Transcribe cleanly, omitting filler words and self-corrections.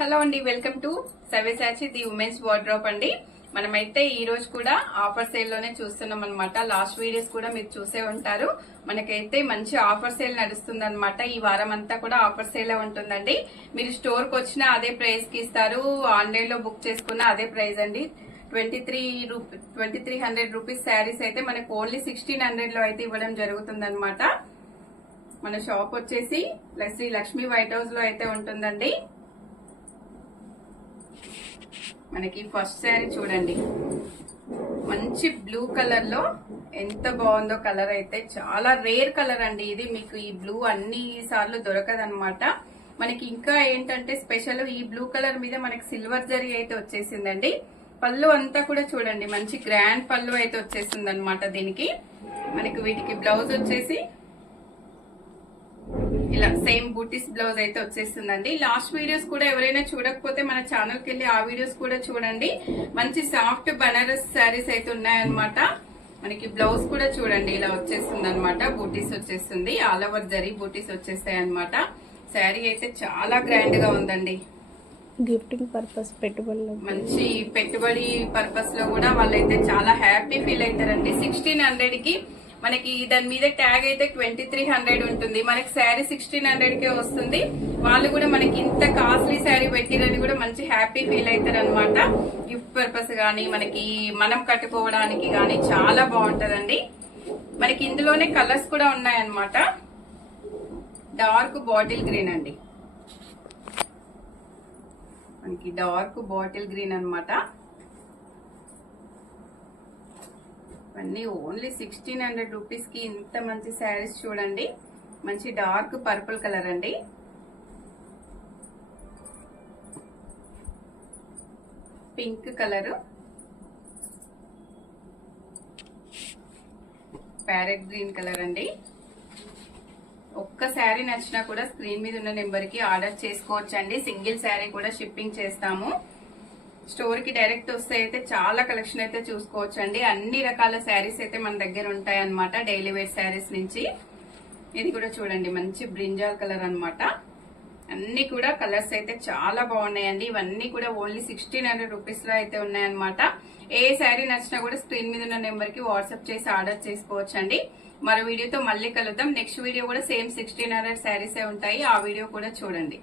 Hello అండి, welcome to Savyasachi the women's wardrobe అండి. మనమైతే ఈ రోజు కూడా ఆఫర్ సేల్ లోనే చూస్తున్నాం అనమాట. లాస్ట్ వీడియోస్ కూడా మీరు చూసే ఉంటారు. మనకైతే మంచి ఆఫర్ సేల్ నడుస్తుంది అనమాట. ఈ వారం అంతా కూడా ఆఫర్ సేల్ ఉంటుందండి. మీరు స్టోర్ కి వచ్చినా అదే ప్రైస్ కి ఇస్తారు, ఆన్లైన్ లో బుక్ చేసుకున్నా అదే ప్రైస్ అండి. 2300 రూపీస్ శారీస్ అయితే మనకు ఓన్లీ 1600 లో అయితే ఇవ్వడం జరుగుతుంది అనమాట. మన షాప్ వచ్చేసి శ్రీ లక్ష్మీ వైట్ హౌస్ లో అయితే ఉంటుందండి. మనకి ఫస్ట్ శారీ చూడండి, మంచి బ్లూ కలర్ లో ఎంత బాగుందో. కలర్ అయితే చాలా రేర్ కలర్ అండి ఇది. మీకు ఈ బ్లూ అన్ని సార్లు దొరకదనమాట. మనకి ఇంకా ఏంటంటే స్పెషల్ ఈ బ్లూ కలర్ మీద మనకి సిల్వర్ జరీ అయితే వచ్చేసిందండి. పళ్ళు అంతా కూడా చూడండి, మంచి గ్రాండ్ పళ్ళు అయితే వచ్చేసింది అనమాట. దీనికి మనకి వీటికి బ్లౌజ్ వచ్చేసి ఇలా సేమ్ బూటీస్ బ్లౌజ్ అయితే వచ్చేస్తుందండి. లాస్ట్ వీడియోస్ కూడా ఎవరైనా చూడకపోతే మన ఛానల్ కి వెళ్ళి ఆ వీడియోస్ కూడా చూడండి. మంచి సాఫ్ట్ బనారస్ శారీస్ అయితే ఉన్నాయన్నమాట. మనకి బ్లౌజ్ కూడా చూడండి ఇలా వచ్చేస్తుంది అనమాట. బూటీస్ వచ్చేస్తుంది, ఆల్ ఓవర్ జరీ బూటీస్ వచ్చేస్తాయి అనమాట. శారీ అయితే చాలా గ్రాండ్ గా ఉందండి. గిఫ్టింగ్ పర్పస్, పెట్టుబడి, మంచి పెట్టుబడి పర్పస్ లో కూడా వాళ్ళైతే చాలా హ్యాపీ ఫీల్ అవుతారండి. 1600 కి మనకి దాని మీద ట్యాగ్ అయితే 2300 ఉంటుంది. మనకి శారీ 1600 కే వస్తుంది. వాళ్ళు కూడా మనకి ఇంత కాస్ట్లీ శారీ పెట్టిరని కూడా మంచి హ్యాపీ ఫీల్ అవుతారు అనమాట. గిఫ్ట్ పర్పస్ గానీ మనకి మనం కట్టుకోవడానికి గానీ చాలా బాగుంటదండి. మనకి ఇందులోనే కలర్స్ కూడా ఉన్నాయన్నమాట. డార్క్ బాటిల్ గ్రీన్ అండి, మనకి డార్క్ బాటిల్ గ్రీన్ అనమాట. అన్ని ఓన్లీ 1600 రూపీస్ కి ఇంత మంచి శారీస్ చూడండి. మంచి డార్క్ పర్పుల్ కలర్ అండి. Pink colour, parrot green colour అండి. ఒక్క శారీ నచ్చినా కూడా స్క్రీన్ మీద ఉన్న నెంబర్ కి ఆర్డర్ చేసుకోవచ్చండి. సింగిల్ శారీ కూడా షిప్పింగ్ చేస్తాము. స్టోర్ కి డైరెక్ట్ వస్తే అయితే చాలా కలెక్షన్ అయితే చూసుకోవచ్చండి. అన్ని రకాల శారీస్ అయితే మన దగ్గర ఉంటాయి అన్నమాట, డైలీ వేర్ శారీస్ నుంచి. ఇది కూడా చూడండి, మంచి బ్రింజాల్ కలర్ అన్నమాట. అన్ని కూడా కలర్స్ అయితే చాలా బాగున్నాయండి. ఇవన్నీ కూడా ఓన్లీ 1600 రూపీస్ లో అయితే ఉన్నాయన్నమాట. ఏ శారీ నచ్చినా కూడా స్క్రీన్ మీద ఉన్న నెంబర్ కి వాట్సాప్ చేసి ఆర్డర్ చేసుకోవచ్చండి. మరో వీడియోతో మళ్ళీ కలుద్దాం. నెక్స్ట్ వీడియో కూడా సేమ్ 1600 శారీసే ఉంటాయి. ఆ వీడియో కూడా చూడండి.